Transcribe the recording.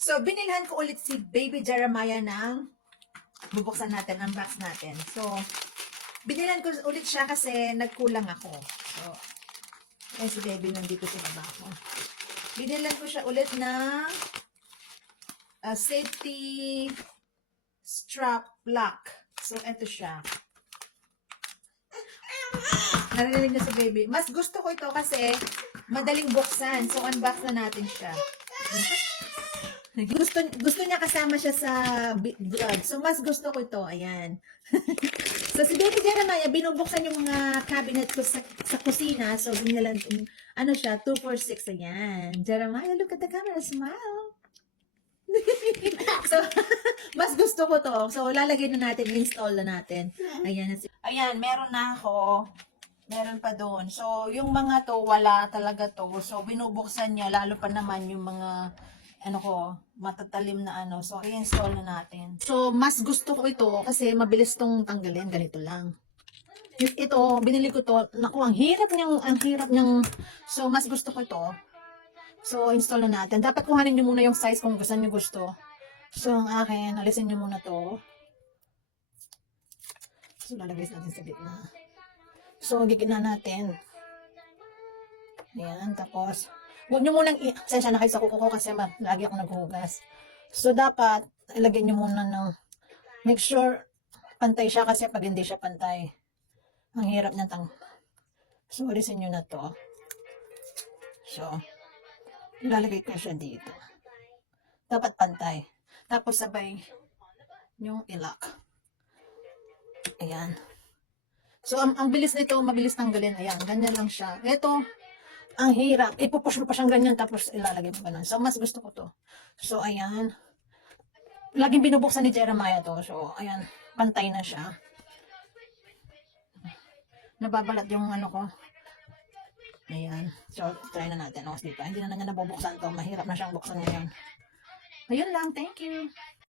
So, binilhan ko ulit si Baby Jeremiah ng bubuksan natin, ang box natin. So, binilhan ko ulit siya kasi nagkulang ako. So, si Baby nandito sa baba ko. Binilhan ko siya ulit ng safety strap lock. So, eto siya. Narinig na si Baby. Mas gusto ko ito kasi madaling buksan. So, unbox na natin siya. Gusto niya kasama siya sa vlog. So, mas gusto ko ito. Ayan. So, si Baby Jeremiah, binubuksan yung mga cabinet ko sa kusina. So, binilan, ano siya, 246. Ayan. Jeremiah, look at the camera. Smile. So, mas gusto ko to. So, lalagay na natin, install na natin. Ayan. Ayan, meron na ako. Meron pa doon. So, yung mga to, wala talaga to. So, binubuksan niya, lalo pa naman yung mga, matatalim na ano. So, i-install na natin. So, mas gusto ko ito kasi mabilis tong tanggalin. Ganito lang. Ito, binili ko to. Naku, ang hirap niyang, so, mas gusto ko ito. So, install na natin. Dapat kuhanin niyo muna yung size kung gusto niyo gusto. So, ang akin, alisin niyo muna to. So, lalagay natin sa gitna. So, gigina natin. Ayan, tapos, huwag nyo munang, sensya na kayo sa kuko ko kasi lagi ako naghuhugas. So, dapat, ilagay nyo muna ng, make sure, pantay siya kasi pag hindi siya pantay, ang hirap na so, alisin nyo na to. So, ilalagay ko siya dito. Dapat pantay. Tapos, sabay, yung ilock. Ayan. So, ang bilis nito, mabilis tanggalin. Ayan, ganyan lang siya. Ito, ang hirap. Ipupush mo pa siyang ganyan, tapos ilalagay mo ganun. So, mas gusto ko to. So, ayan. Laging binubuksan ni Jeremiah to. So, ayan, pantay na siya. Nababalat yung ano ko. Ayan. So, try na natin. O, dito. Hindi na niya nabubuksan to. Mahirap na siyang buksan ngayon. Ayun lang. Thank you.